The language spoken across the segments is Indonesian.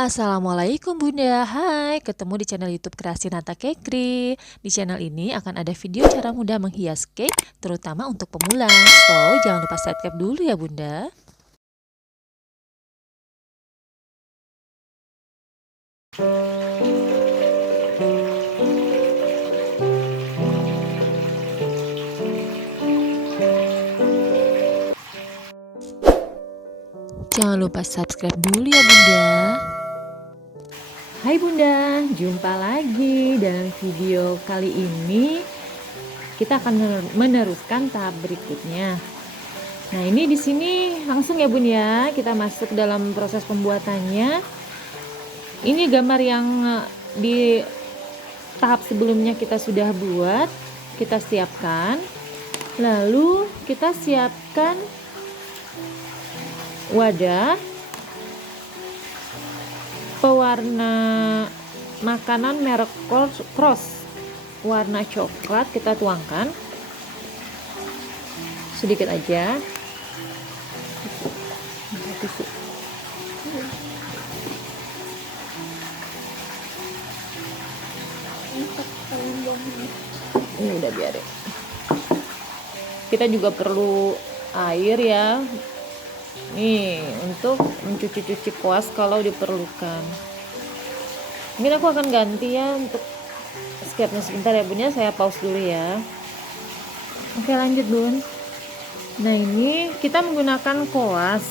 Assalamualaikum Bunda, hai, ketemu di channel YouTube Kreasi Nata Kekri. Di channel ini akan ada video cara mudah menghias cake, terutama untuk pemula. So, jangan lupa subscribe dulu ya Bunda. Jangan lupa subscribe dulu ya Bunda. Hai Bunda, jumpa lagi dalam video kali ini. Kita akan meneruskan tahap berikutnya. Nah, ini di sini langsung ya Bun ya, kita masuk dalam proses pembuatannya. Ini gambar yang di tahap sebelumnya kita sudah buat, kita siapkan. Lalu kita siapkan wadah pewarna makanan merek Cross warna coklat, kita tuangkan sedikit aja. Ini udah biarin. Kita juga perlu air ya, nih untuk mencuci-cuci kuas kalau diperlukan. Mungkin aku akan ganti ya untuk sketnya sebentar ya Bun ya, saya pause dulu ya. Oke, lanjut Bun. Nah, ini kita menggunakan koas.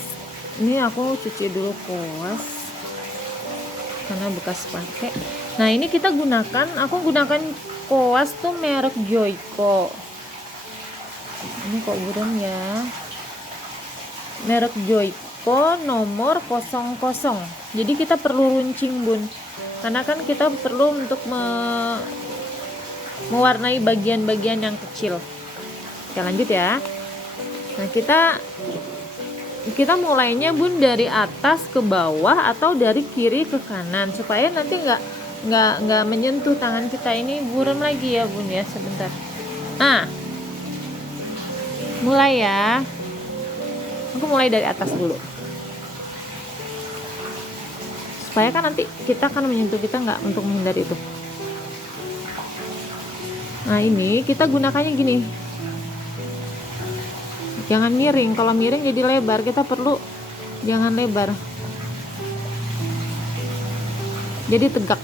Ini aku cuci dulu koas karena bekas pakai. Nah, ini kita aku gunakan koas tuh merek Joico. Ini kok buram ya, merek Joico nomor 00. Jadi kita perlu runcing Bun, karena kan kita perlu untuk mewarnai bagian-bagian yang kecil. Oke, lanjut ya. Nah, kita mulainya Bun dari atas ke bawah atau dari kiri ke kanan supaya nanti nggak menyentuh tangan kita. Ini buram lagi ya Bun ya, sebentar. Nah, mulai ya. Aku mulai dari atas dulu supaya kan nanti kita akan menyentuh, kita nggak, untuk menghindari itu. Nah, ini kita gunakannya gini, jangan miring. Kalau miring jadi lebar, kita perlu jangan lebar, jadi tegak.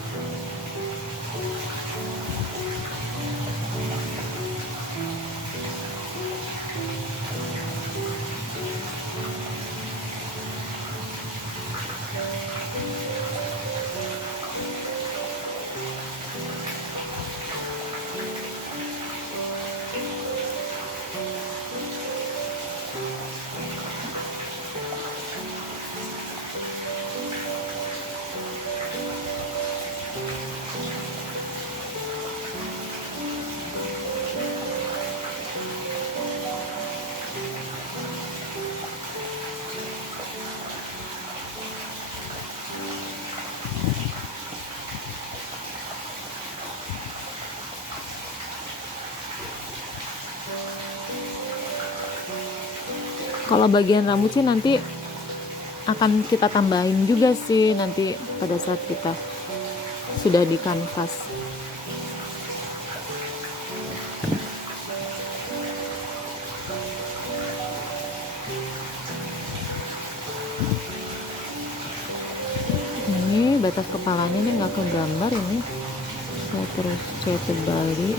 Kalau bagian rambut sih nanti akan kita tambahin juga sih nanti pada saat kita sudah di kanvas. Ini batas kepalanya ini nggak kegambar, ini saya terbalik.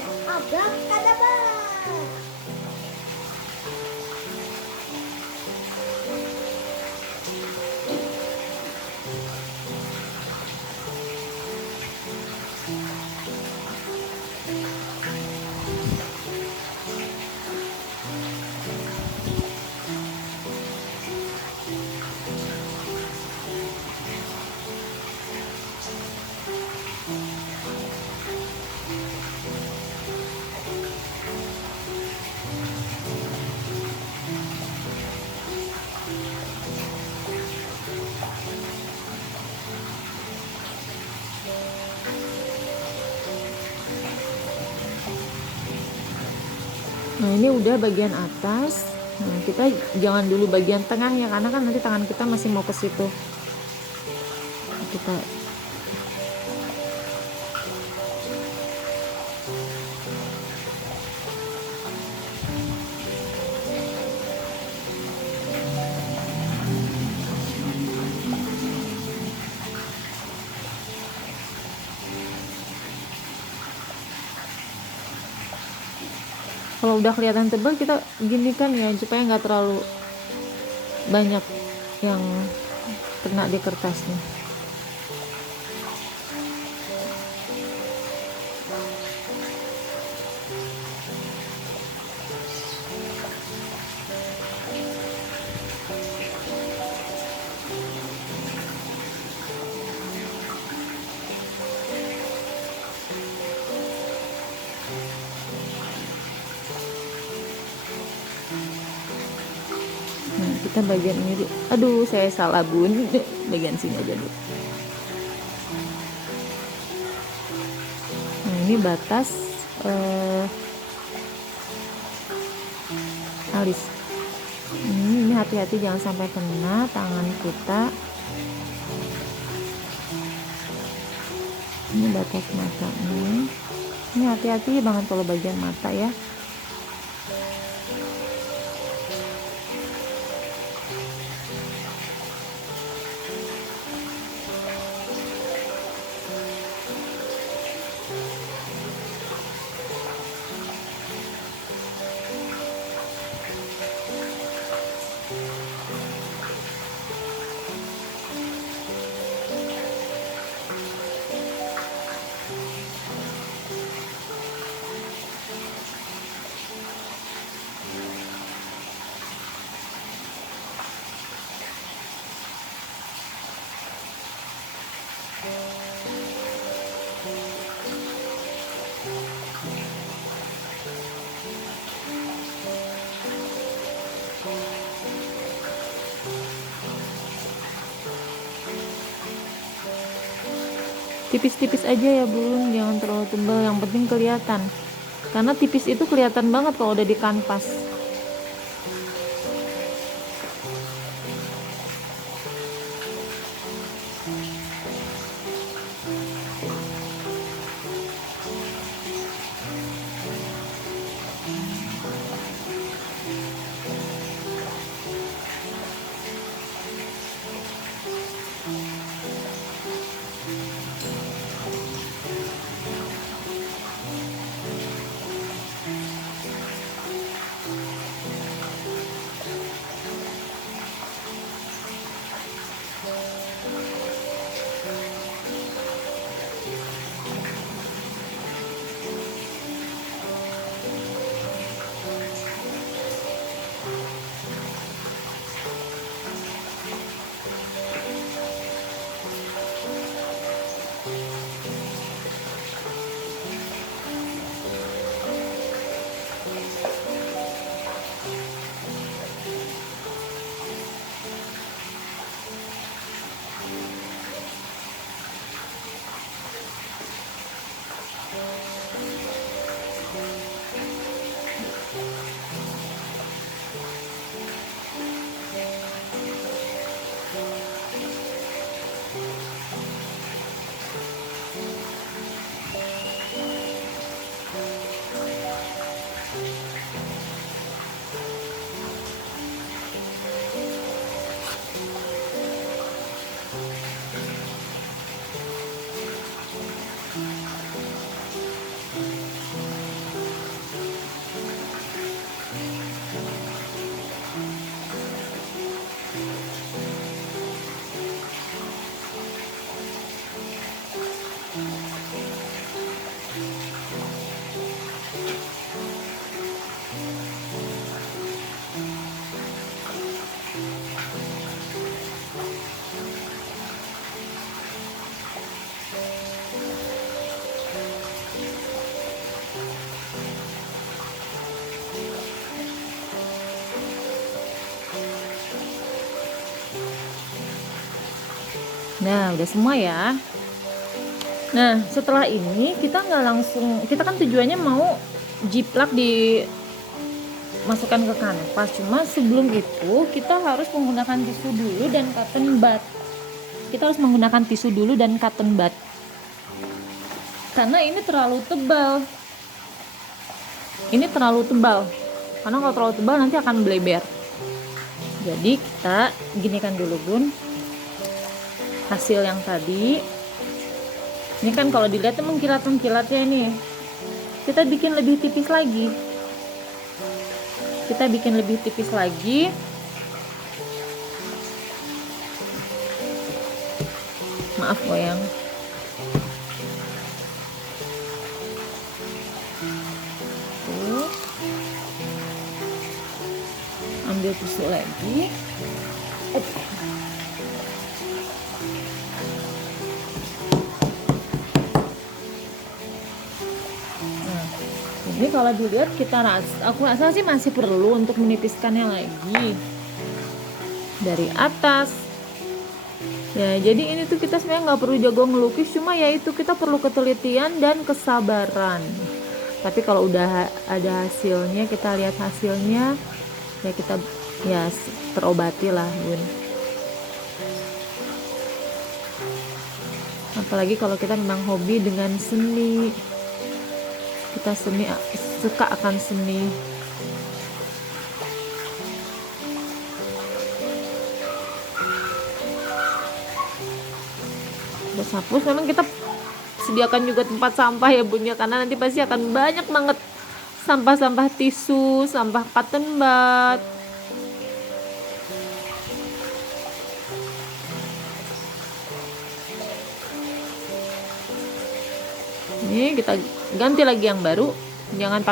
Abrakadabra. Nah, ini udah bagian atas. Nah, kita jangan dulu bagian tengah ya, karena kan nanti tangan kita masih mau ke situ. Kita kalau udah kelihatan tebal kita ginikan ya, supaya nggak terlalu banyak yang kena di kertasnya. Nah, kita bagian ini dulu. Aduh, saya salah bun. Bagian sini aja dulu. Nah, ini batas alis. Ini hati-hati jangan sampai kena tangan kita. Ini batas matanya. Ini hati-hati banget kalau bagian mata ya. Tipis-tipis aja ya bun, jangan terlalu tebal, yang penting kelihatan, karena tipis itu kelihatan banget kalau udah di kanvas. Nah, udah semua ya. Nah, setelah ini kita nggak langsung, kita kan tujuannya mau jiplak dimasukkan ke kanvas. Cuma sebelum itu kita harus menggunakan tisu dulu dan cotton bud. Kita harus menggunakan tisu dulu dan cotton bud. Karena ini terlalu tebal. Ini terlalu tebal. Karena kalau terlalu tebal nanti akan bleber. Jadi kita ginikan dulu bun. Hasil yang tadi. Ini kan kalau dilihat mengkilat-mengkilatnya nih. Kita bikin lebih tipis lagi. Kita bikin lebih tipis lagi. Maaf goyang. Tuh. Ambil tisu lagi. Ini kalau dilihat aku rasa sih masih perlu untuk menipiskannya lagi dari atas. Ya, jadi ini tuh kita sebenarnya nggak perlu jago ngelukis, cuma ya itu kita perlu ketelitian dan kesabaran. Tapi kalau udah ada hasilnya, kita lihat hasilnya, ya kita ya terobati lah bun. Apalagi kalau kita memang hobi dengan seni, kita suka akan seni. Terus hapus, memang kita sediakan juga tempat sampah ya bun ya, karena nanti pasti akan banyak banget sampah-sampah tisu, sampah cotton bud. Ini kita ganti lagi yang baru. Jangan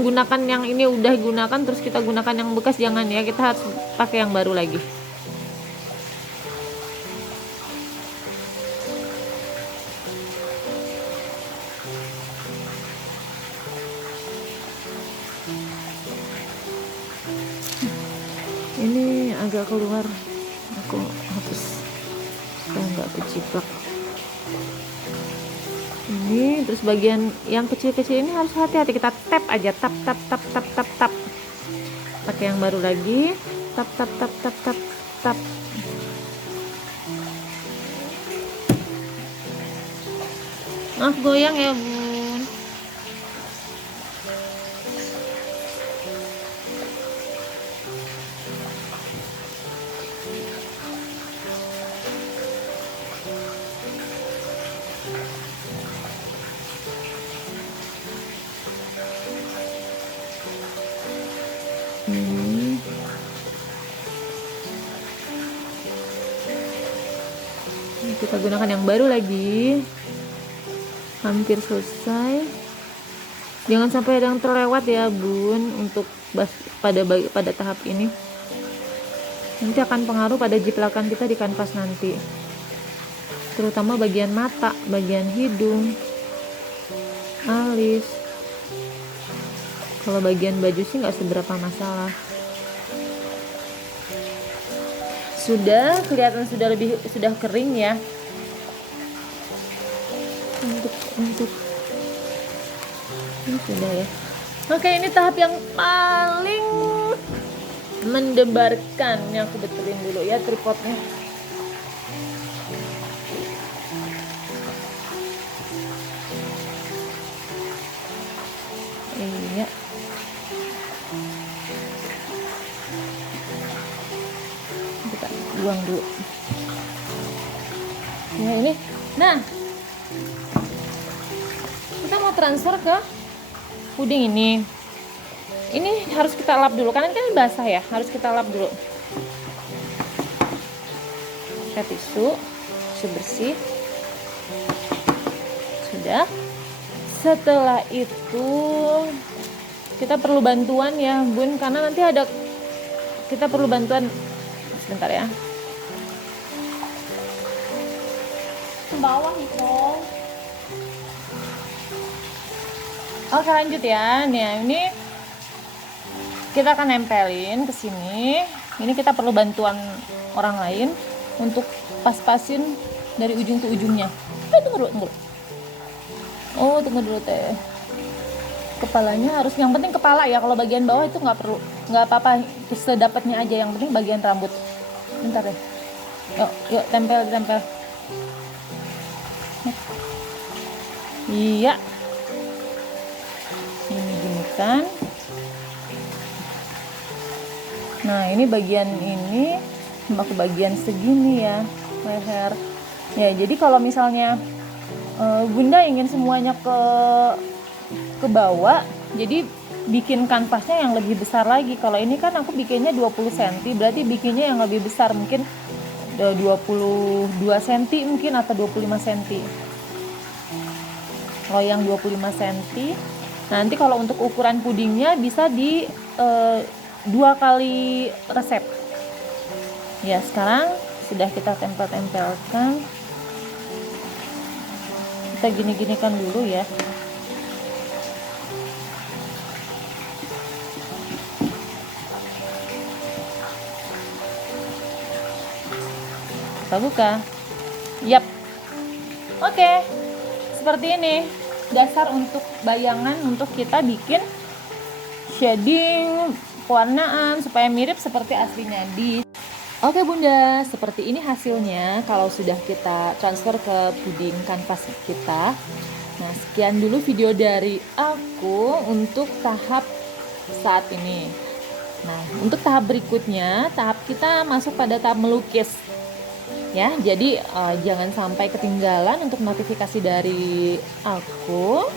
menggunakan yang ini udah gunakan terus kita gunakan yang bekas, jangan ya, kita harus pakai yang baru lagi. Ini agak keluar, aku hapus supaya nggak keciplak. Ini terus bagian yang kecil-kecil ini harus hati-hati, kita tap aja, tap pakai yang baru lagi, tap. Maaf goyang ya bun. Kita gunakan yang baru lagi. Hampir selesai. Jangan sampai ada yang terlewat ya bun untuk pada tahap ini. Nanti akan pengaruh pada jiplakan kita di kanvas nanti. Terutama bagian mata, bagian hidung, alis. Kalau bagian baju sih nggak seberapa masalah. Sudah kelihatan sudah kering ya. Untuk ini sudah ya. Oke, ini tahap yang paling mendebarkan. Yang aku betulin dulu ya tripodnya. Iya. Kita buang dulu. Ya ini. Nah, kita mau transfer ke puding ini. Ini harus kita lap dulu karena kan basah ya, harus kita lap dulu. Pakai tisu bersih. Sudah. Setelah itu kita perlu bantuan ya bun, karena nanti kita perlu bantuan. Sebentar ya. Ke bawah Nicole. Oke, lanjut ya. Nih, ini kita akan nempelin ke sini. Ini kita perlu bantuan orang lain. untuk pas-pasin dari ujung ke ujungnya. Tunggu dulu. Oh, tunggu dulu teh. Kepalanya harus, yang penting kepala ya, kalau bagian bawah itu nggak perlu, nggak apa-apa, itu sedapatnya aja, yang penting bagian rambut. Bentar deh, yuk tempel. Iya, ini gini kan. Nah, ini bagian ini sama ke bagian segini ya, leher ya. Jadi kalau misalnya Bunda ingin semuanya ke bawah, jadi bikin kanvasnya yang lebih besar lagi. Kalau ini kan aku bikinnya 20 cm, berarti bikinnya yang lebih besar, mungkin 22 cm mungkin, atau 25 cm. Kalau yang 25 cm, nanti kalau untuk ukuran pudingnya bisa di 2 kali resep. Ya, sekarang sudah kita tempel-tempelkan. Kita gini-ginikan dulu ya. Kita buka. Yap. Oke. Seperti ini dasar untuk bayangan, untuk kita bikin shading, pewarnaan supaya mirip seperti aslinya. Oke Bunda, seperti ini hasilnya kalau sudah kita transfer ke puding kanvas kita. Nah, sekian dulu video dari aku untuk tahap saat ini. Nah, untuk tahap berikutnya, tahap kita masuk pada tahap melukis. Ya, jadi jangan sampai ketinggalan untuk notifikasi dari aku.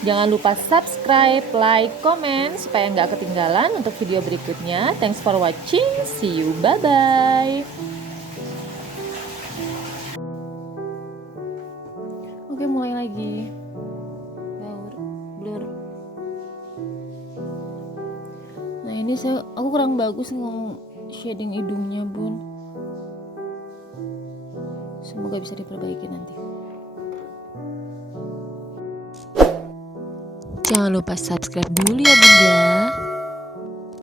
Jangan lupa subscribe, like, komen supaya nggak ketinggalan untuk video berikutnya. Thanks for watching. See you. Bye-bye. Oke, mulai lagi. Blur. Nah, ini aku kurang bagus ngomong shading hidungnya, Bun. Semoga bisa diperbaiki nanti. Jangan lupa subscribe dulu ya Bunda.